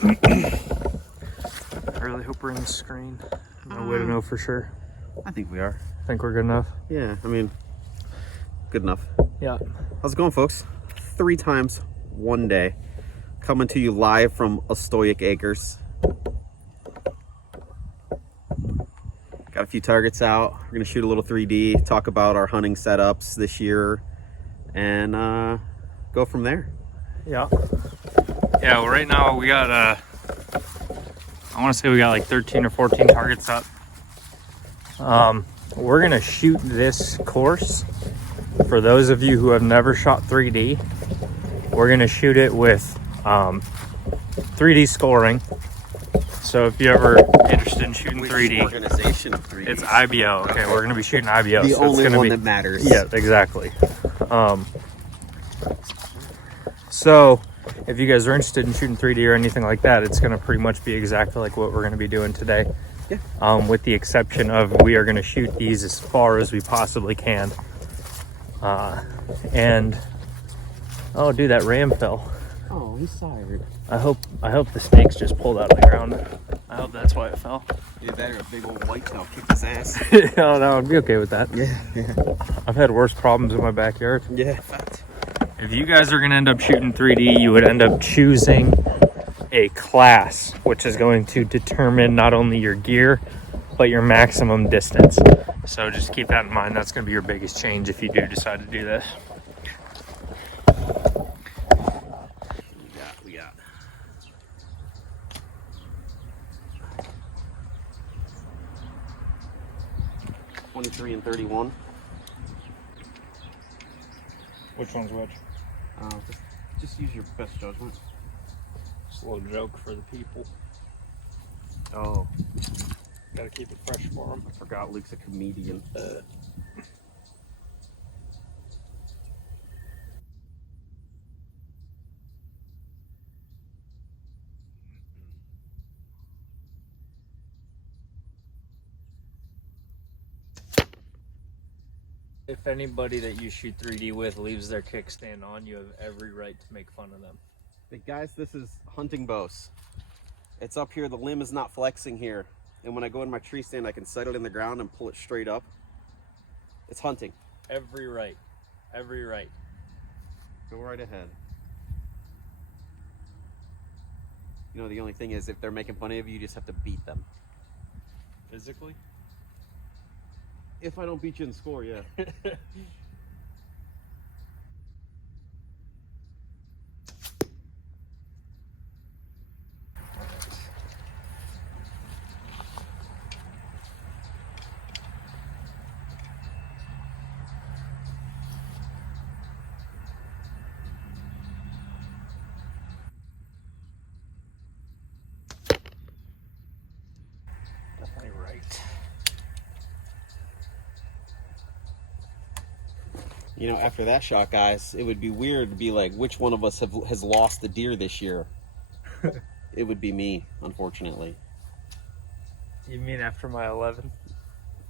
I really hope we're in the screen. No way to know for sure. I think we are. Think we're good enough? Yeah, I mean, good enough. Yeah. How's it going, folks? 3 times one day. Coming to you live from Ostoyic Acres. Got a few targets out. We're gonna shoot a little 3D, talk about our hunting setups this year, and go from there. Yeah. Yeah, well, right now we got, I want to say we got like 13 or 14 targets up. We're going to shoot this course. For those of you who have never shot 3D, we're going to shoot it with 3D scoring. So if you're ever interested in shooting 3D, organization of 3D. it's IBO. Okay, we're going to be shooting IBO. The so only it's gonna one be, that matters. Yeah, exactly. So if you guys are interested in shooting 3D or anything like that, it's going to pretty much be exactly like what we're going to be doing today. Yeah. With the exception of we are going to shoot these as far as we possibly can. And oh, dude, that ram fell. Oh, he's tired. I hope the stakes just pulled out of the ground. I hope that's why it fell. Yeah, that or a big old whitetail kicked his ass. Oh, no, I'd be okay with that. Yeah. I've had worse problems in my backyard. Yeah, fact. If you guys are going to end up shooting 3D, you would end up choosing a class, which is going to determine not only your gear, but your maximum distance. So just keep that in mind. That's going to be your biggest change if you do decide to do this. We got. 23 and 31. Which one's which? Just use your best judgment. Just a little joke for the people. Oh, Gotta keep it fresh for them. I forgot Luke's a comedian. If anybody that you shoot 3D with leaves their kickstand on, you have every right to make fun of them. Hey guys, this is hunting bows. It's up here, the limb is not flexing here. And when I go in my tree stand, I can set it in the ground and pull it straight up. It's hunting. Every right. Every right. Go right ahead. You know, the only thing is if they're making fun of you, you just have to beat them. Physically? If I don't beat you in score, yeah. Definitely right. You know, after that shot, guys, it would be weird to be like, which one of us has lost the deer this year? It would be me, unfortunately. You mean after my 11?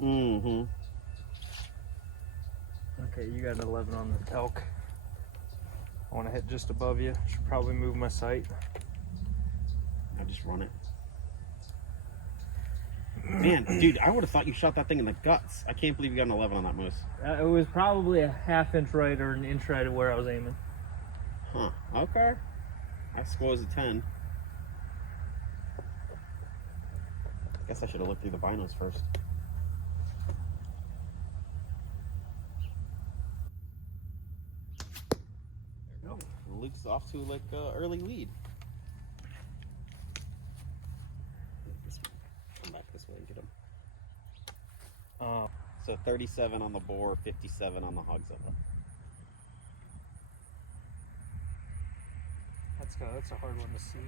Mm-hmm. Okay, you got an 11 on the elk. I want to hit just above you. Should probably move my sight. I just run it. Man, dude, I would have thought you shot that thing in the guts. I can't believe you got an 11 on that moose. It was probably a ½ inch right or an inch right of where I was aiming. Huh. Okay. I suppose a 10. Guess I should have looked through the binos first. There we go. Luke's off to like early lead. Come back this way and get him. So 37 on the boar, 57 on the hogzilla. That's a hard one to see.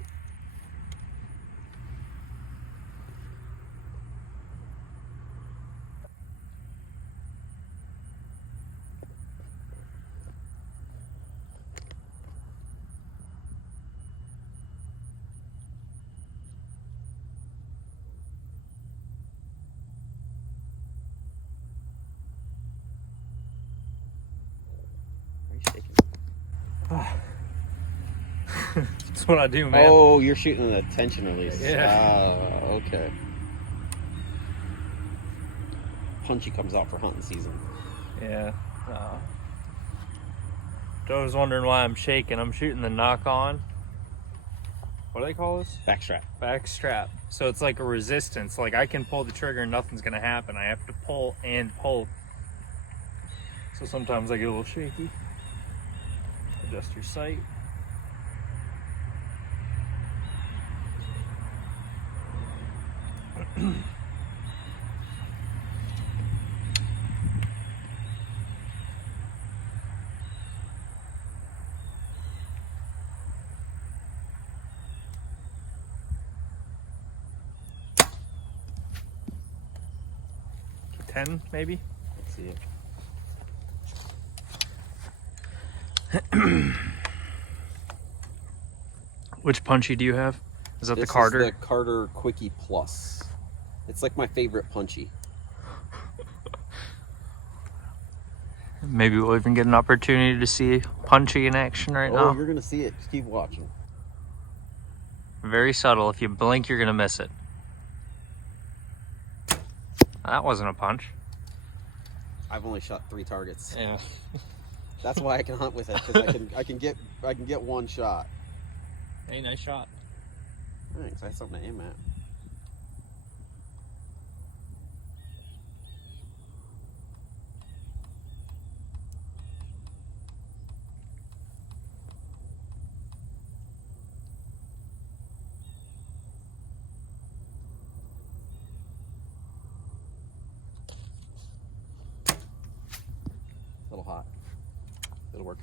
That's what I do, man. Oh, you're shooting a tension release. Yeah. Oh, okay. Punchy comes out for hunting season. Yeah. I was wondering why I'm shaking. I'm shooting the knock on. What do they call this? Backstrap. Back strap. So it's like a resistance. Like I can pull the trigger and nothing's gonna happen. I have to pull and pull. So sometimes I get a little shaky. Adjust your sight. Okay, 10 maybe? Let's see it. Which punchy do you have? Is that This the Carter? is the Carter Quickie Plus. It's like my favorite punchy. Maybe we'll even get an opportunity to see punchy in action right now. Oh, you're gonna see it. Just keep watching. Very subtle. If you blink, you're gonna miss it. That wasn't a punch. I've only shot 3 targets. Yeah. That's why I can hunt with it, because I can get one shot. Hey, nice shot. Thanks. I have something to aim at. A little hot. It'll work.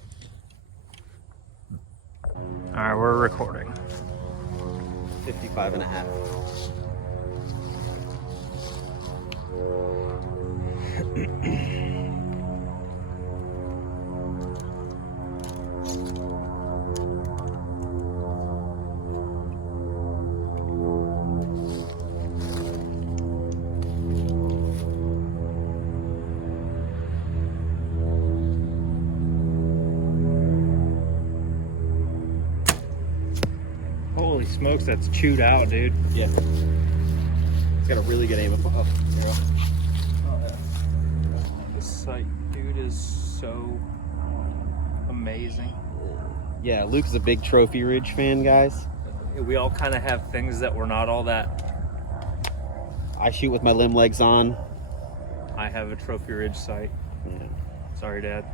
All right, we're recording. 55 and a half. Holy smokes, that's chewed out, dude. Yeah. It's got a really good aim. Oh, there. Oh, yeah. This sight, dude, is so amazing. Yeah, Luke's a big Trophy Ridge fan, guys. We all kind of have things that we're not all that. I shoot with my limb legs on. I have a Trophy Ridge sight. Yeah. Sorry, Dad.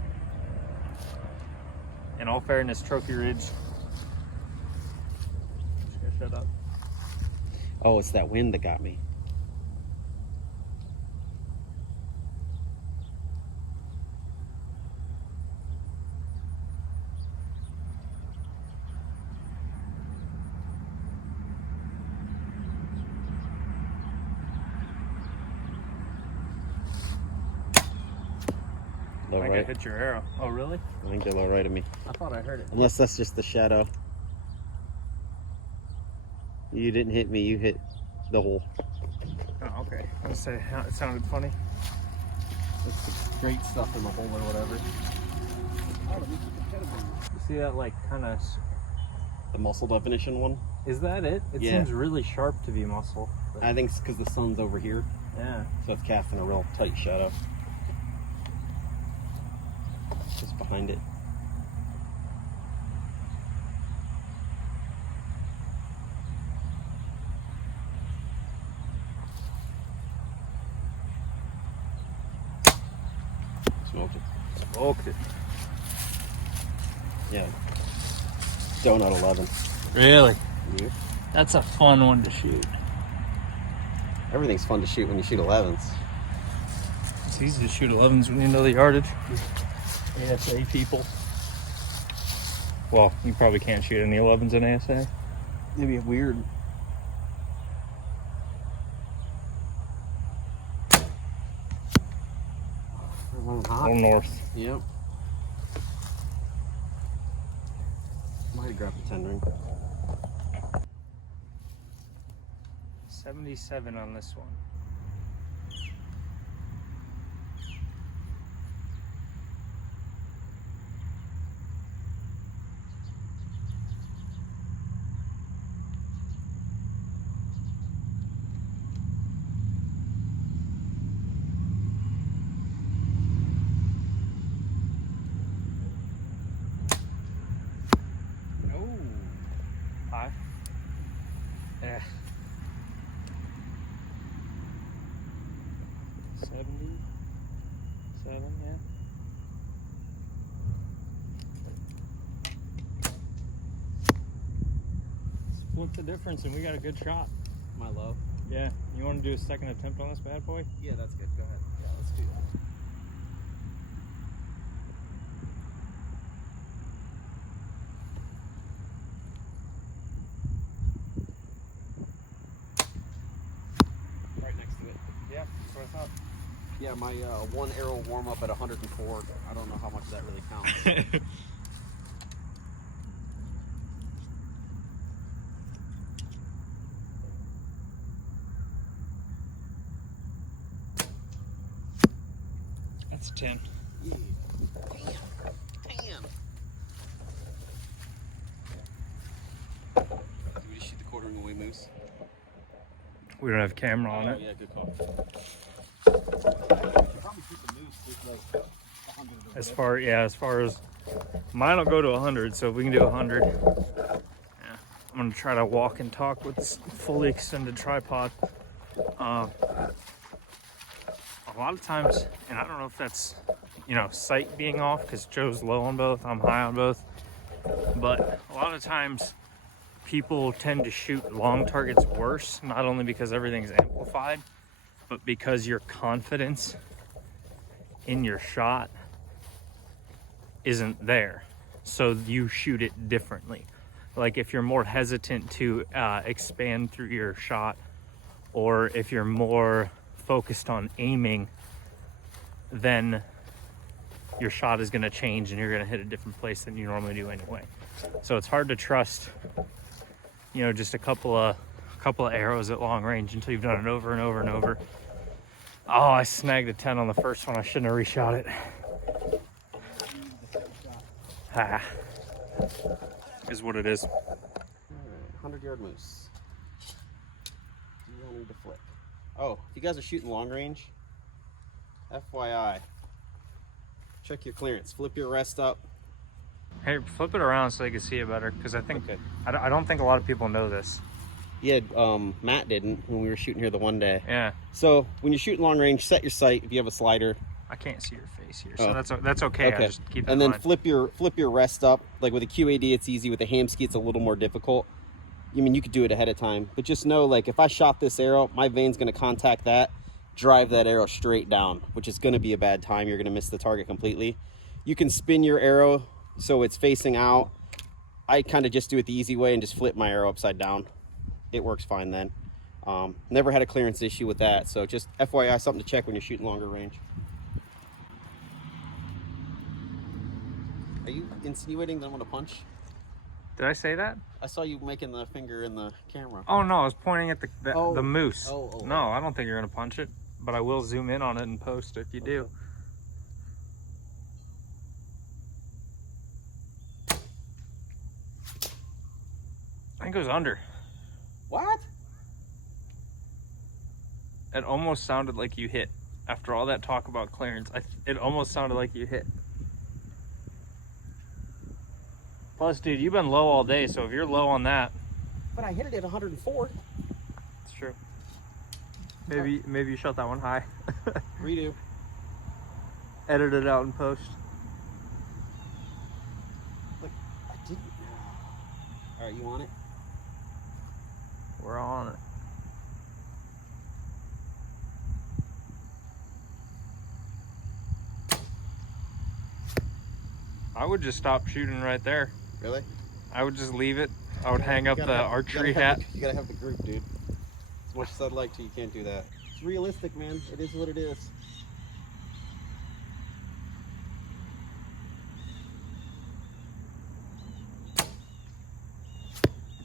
In all fairness, Trophy Ridge. Just gonna shut up. Oh, it's that wind that got me. Low I think I right. hit your arrow. Oh, really? I think they're low right of me. I thought I heard it. Unless that's just the shadow. You didn't hit me, you hit the hole. Oh, okay. I was say it sounded funny. That's the great stuff in the hole or whatever. You see that, like, kind of. The muscle definition one? Is that it? It Yeah. seems really sharp to be muscle. But I think it's because the sun's over here, yeah. so it's casting a real tight shadow. Just behind it. Smoked it. Smoked it. Yeah. Donut 11. Really? Yeah. That's a fun one to shoot. Everything's fun to shoot when you shoot 11s. It's easy to shoot 11s when you know the yardage. ASA people. Well, you probably can't shoot any 11s in ASA. Maybe weird. Or north. Yep. Might have grabbed a 10 ring. 77 on this one. split the difference and we got a good shot. My love. Yeah. You want to do a second attempt on this bad boy? Yeah, that's good. Go ahead. Yeah, let's do that. Right next to it. Yeah, that's what I thought. Yeah, my one arrow warm up at 104. I don't know how much that really counts. That's 10. Yeah. Damn. Do we just shoot the quartering away moose? We don't have camera on it. Yeah, good call. Probably shoot the moose with like 100 or As far as mine will go to 100, so if we can do 100. Yeah. I'm gonna try to walk and talk with this fully extended tripod. A lot of times, and I don't know if that's, you know, sight being off because Joe's low on both, I'm high on both, but a lot of times people tend to shoot long targets worse, not only because everything's amplified, but because your confidence in your shot isn't there. So you shoot it differently. Like if you're more hesitant to expand through your shot, or if you're more focused on aiming, then your shot is going to change and you're going to hit a different place than you normally do anyway. So it's hard to trust, you know, just a couple of arrows at long range until you've done it over and over and over. Oh, I snagged a 10 on the first one. I shouldn't have reshot it. Is what it is. All right, 100-yard moose. You don't need to flip. Oh, if you guys are shooting long range, FYI, check your clearance. Flip your rest up. Hey, flip it around so they can see it better, because I think I don't think a lot of people know this. Yeah, Matt didn't when we were shooting here the one day. Yeah. So when you're shooting long range, set your sight if you have a slider. I can't see your face here, so that's okay. I just keep it and in then mind. flip your rest up. Like with a QAD, it's easy. With a Hamskea, it's a little more difficult. I mean, you could do it ahead of time, but just know, like, if I shot this arrow, my vein's going to contact that, drive that arrow straight down, which is going to be a bad time. You're going to miss the target completely. You can spin your arrow so it's facing out. I kind of just do it the easy way and just flip my arrow upside down. It works fine then. Never had a clearance issue with that, so just FYI, something to check when you're shooting longer range. Are you insinuating that I'm going to punch? Did I say that? I saw you making the finger in the camera. Oh no, I was pointing at the moose. Oh. No, I don't think you're gonna punch it, but I will zoom in on it and post if you do. I think it goes under. What? It almost sounded like you hit. After all that talk about clearance, it almost sounded like you hit. Plus, dude, you've been low all day, so if you're low on that... But I hit it at 104. It's true. Maybe you shot that one high. Redo. Edit it out in post. Look, I didn't. All right, you want it? We're on it. I would just stop shooting right there. Really? I would just leave it. I would hang up the archery hat. You gotta have the group, dude. As much as I'd like to, you can't do that. It's realistic, man. It is what it is.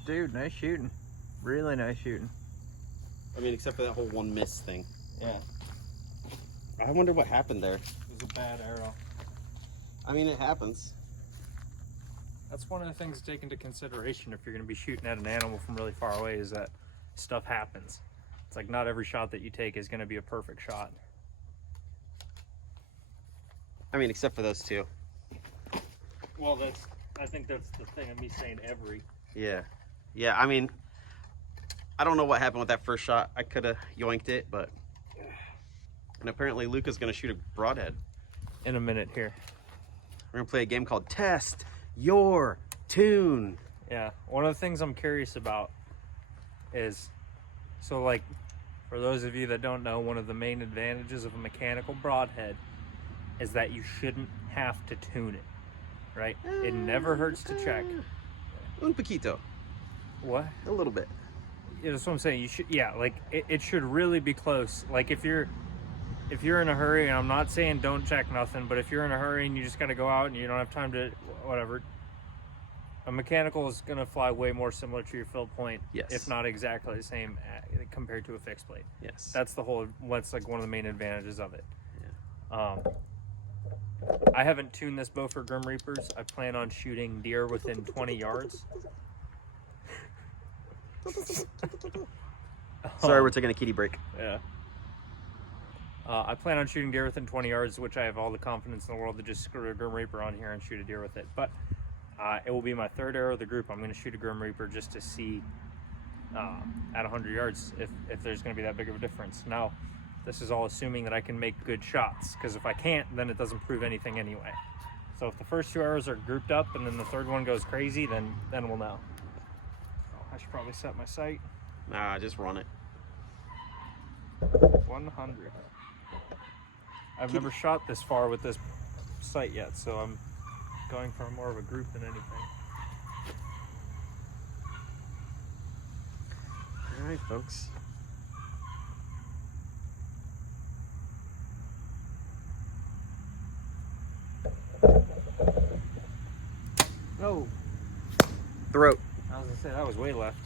Dude, nice shooting. Really nice shooting. I mean, except for that whole one miss thing. Yeah. I wonder what happened there. It was a bad arrow. I mean, it happens. That's one of the things to take into consideration if you're going to be shooting at an animal from really far away, is that stuff happens. It's like not every shot that you take is going to be a perfect shot. I mean, except for those two. Well, I think that's the thing of me saying every. Yeah. Yeah, I mean, I don't know what happened with that first shot. I could have yoinked it, but... And apparently Luca's going to shoot a broadhead. In a minute here. We're going to play a game called Test Your Tune. Yeah, one of the things I'm curious about is, so like, for those of you that don't know, one of the main advantages of a mechanical broadhead is that you shouldn't have to tune it, right? It never hurts to check. Un poquito. What? A little bit. Yeah, that's what I'm saying. You should, yeah, like it should really be close. Like if you're in a hurry, and I'm not saying don't check nothing, but if you're in a hurry and you just gotta go out and you don't have time to whatever, a mechanical is gonna fly way more similar to your field point, Yes. if not exactly the same compared to a fixed blade. Yes. That's like one of the main advantages of it. Yeah. I haven't tuned this bow for Grim Reapers. I plan on shooting deer within 20 yards. Sorry, we're taking a kitty break. Yeah. I plan on shooting deer within 20 yards, which I have all the confidence in the world to just screw a Grim Reaper on here and shoot a deer with it. But it will be my third arrow of the group. I'm going to shoot a Grim Reaper just to see at 100 yards if there's going to be that big of a difference. Now, this is all assuming that I can make good shots, because if I can't, then it doesn't prove anything anyway. So if the first 2 arrows are grouped up and then the third one goes crazy, then we'll know. Oh, I should probably set my sight. Nah, just run it. 100. I've never shot this far with this sight yet, so I'm going for more of a group than anything. All right, folks. No. Throat. I was gonna say that was way left.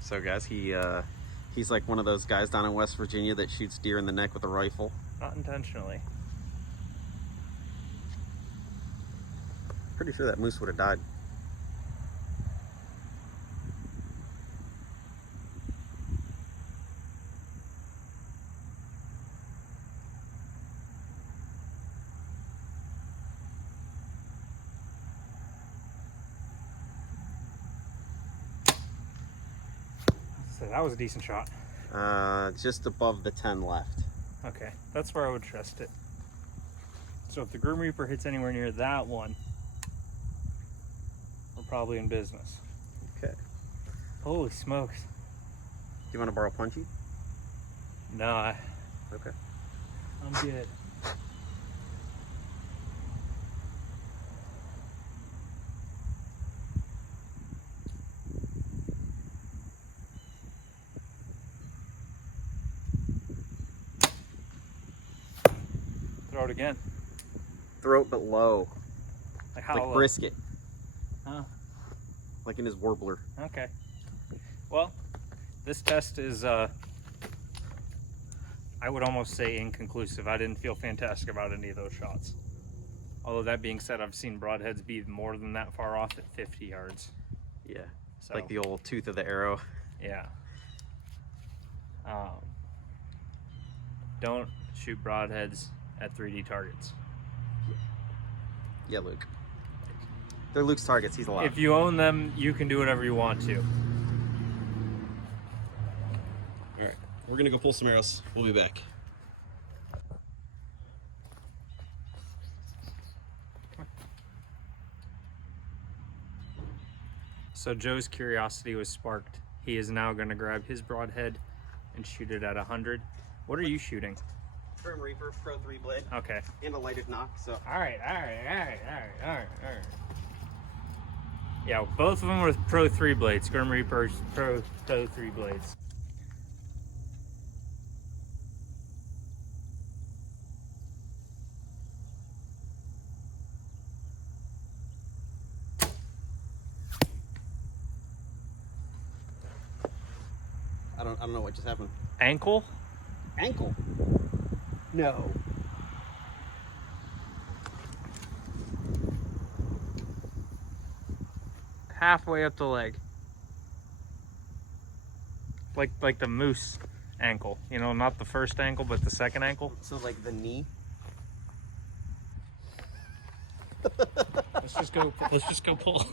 So guys, he's like one of those guys down in West Virginia that shoots deer in the neck with a rifle. Not intentionally. Pretty sure that moose would have died. So that was a decent shot. Just above the 10 left. Okay, that's where I would trust it. So if the Grim Reaper hits anywhere near that one, we're probably in business. Okay. Holy smokes. Do you want to borrow Punchy? Nah, Okay. I'm good. Throw it again. Throat but low. Like how Like low? brisket. Huh? Like in his warbler. Okay. Well, this test is, I would almost say inconclusive. I didn't feel fantastic about any of those shots. Although that being said, I've seen broadheads be more than that far off at 50 yards. Yeah. So, Like the old tooth of the arrow. yeah. Don't shoot broadheads at 3D targets. Yeah, Luke. They're Luke's targets. He's allowed. If you own them, you can do whatever you want to. All right. We're going to go pull some arrows. We'll be back. So Joe's curiosity was sparked. He is now going to grab his broadhead and shoot it at 100. What are you shooting? Grim Reaper Pro 3 blade. Okay. And a lighted knock, so. All right. Yeah, both of them were Pro 3 blades. Grim Reaper's Pro 3 blades. I don't know what just happened. Ankle? Ankle? No. Halfway up the leg. Like the moose ankle. You know, not the first ankle, but the second ankle. So like the knee? Let's just go pull.